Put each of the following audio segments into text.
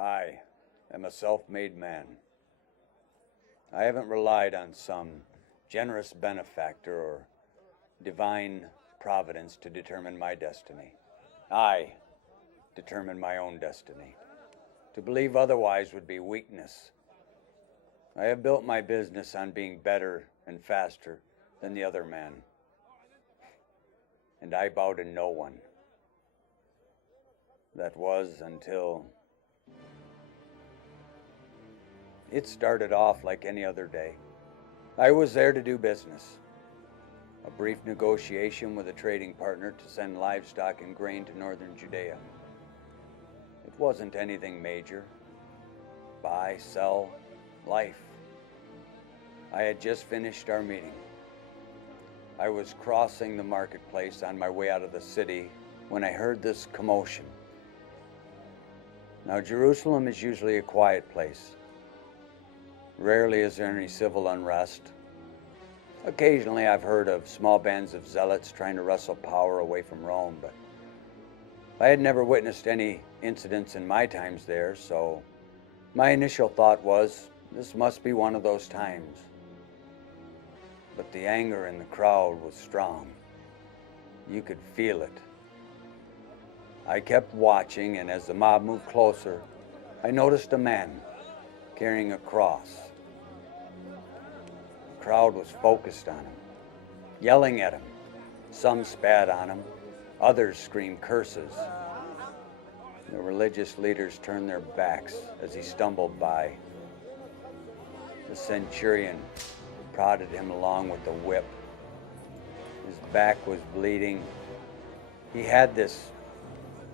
I am a self-made man. I haven't relied on some generous benefactor or divine providence to determine my destiny. I determine my own destiny. To believe otherwise would be weakness. I have built my business on being better and faster than the other man. And I bow to no one. That was until it started off like any other day. I was there to do business. A brief negotiation with a trading partner to send livestock and grain to northern Judea. It wasn't anything major. Buy, sell, life. I had just finished our meeting. I was crossing the marketplace on my way out of the city when I heard this commotion. Now, Jerusalem is usually a quiet place. Rarely is there any civil unrest. Occasionally I've heard of small bands of zealots trying to wrestle power away from Rome, but I had never witnessed any incidents in my times there, so my initial thought was, this must be one of those times. But the anger in the crowd was strong. You could feel it. I kept watching, and as the mob moved closer, I noticed a man carrying a cross. The crowd was focused on him, yelling at him. Some spat on him, others screamed curses. The religious leaders turned their backs as he stumbled by. The centurion prodded him along with the whip. His back was bleeding. He had this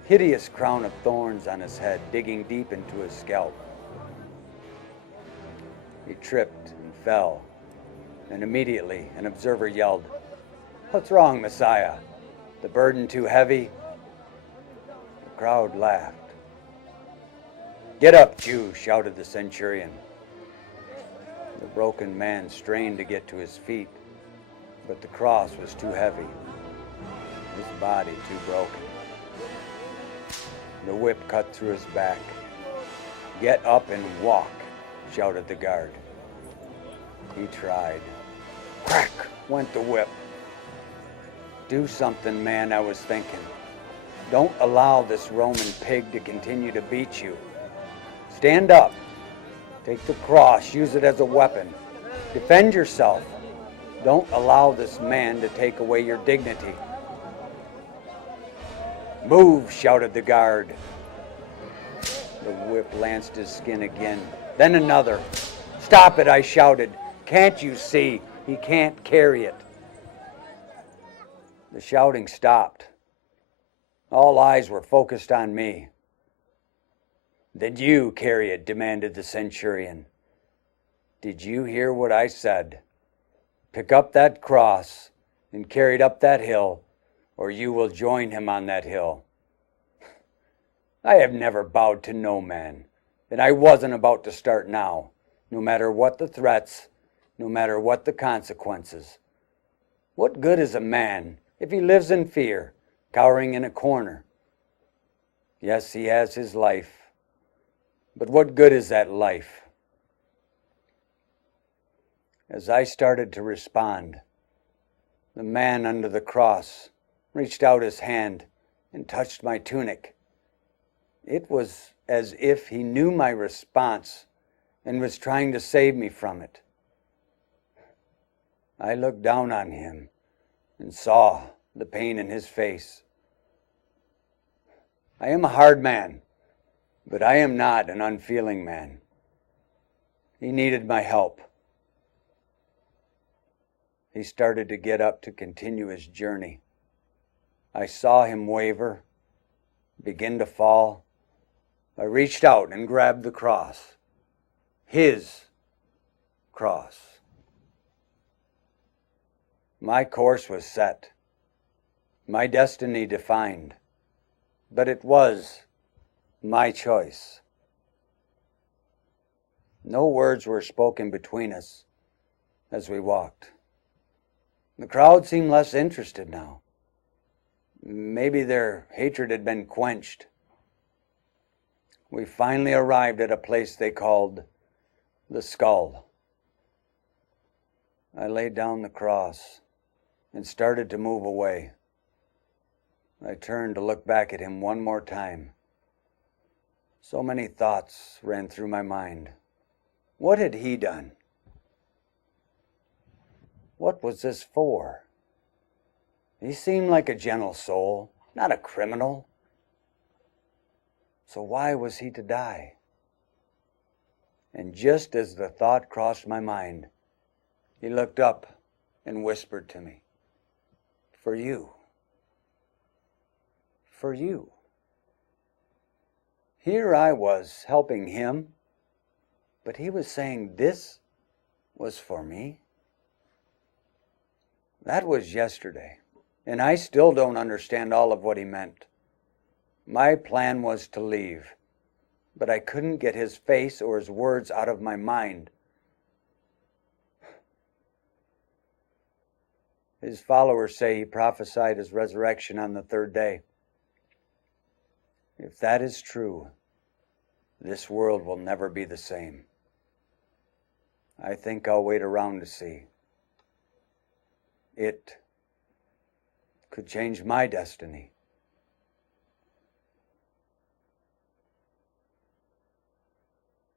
hideous crown of thorns on his head, digging deep into his scalp. He tripped and fell, and immediately an observer yelled, "What's wrong, Messiah? The burden too heavy?" The crowd laughed. "Get up, Jew," shouted the centurion. The broken man strained to get to his feet, but the cross was too heavy, his body too broken. The whip cut through his back. "Get up and walk," shouted the guard. He tried. Crack went the whip. "Do something, man," I was thinking. "Don't allow this Roman pig to continue to beat you. Stand up. Take the cross. Use it as a weapon. Defend yourself. Don't allow this man to take away your dignity." "Move," shouted the guard. The whip lanced his skin again, then another. "Stop it," I shouted. "Can't you see? He can't carry it." The shouting stopped. All eyes were focused on me. "Then you carry it," demanded the centurion. "Did you hear what I said? Pick up that cross and carry it up that hill, or you will join him on that hill." I have never bowed to no man, and I wasn't about to start now, no matter what the threats, no matter what the consequences. What good is a man if he lives in fear, cowering in a corner? Yes, he has his life, but what good is that life? As I started to respond, the man under the cross reached out his hand and touched my tunic. It was as if he knew my response and was trying to save me from it. I looked down on him and saw the pain in his face. I am a hard man, but I am not an unfeeling man. He needed my help. He started to get up to continue his journey. I saw him waver, begin to fall. I reached out and grabbed the cross. His cross. My course was set, my destiny defined, but it was my choice. No words were spoken between us as we walked. The crowd seemed less interested now. Maybe their hatred had been quenched. We finally arrived at a place they called the Skull. I laid down the cross and started to move away. I turned to look back at him one more time. So many thoughts ran through my mind. What had he done? What was this for? He seemed like a gentle soul, not a criminal. So why was he to die? And just as the thought crossed my mind, he looked up and whispered to me, "For you. For you." Here I was helping him, but he was saying this was for me. That was yesterday, and I still don't understand all of what he meant. My plan was to leave, but I couldn't get his face or his words out of my mind. His followers say he prophesied his resurrection on the third day. If that is true, this world will never be the same. I think I'll wait around to see. It could change my destiny.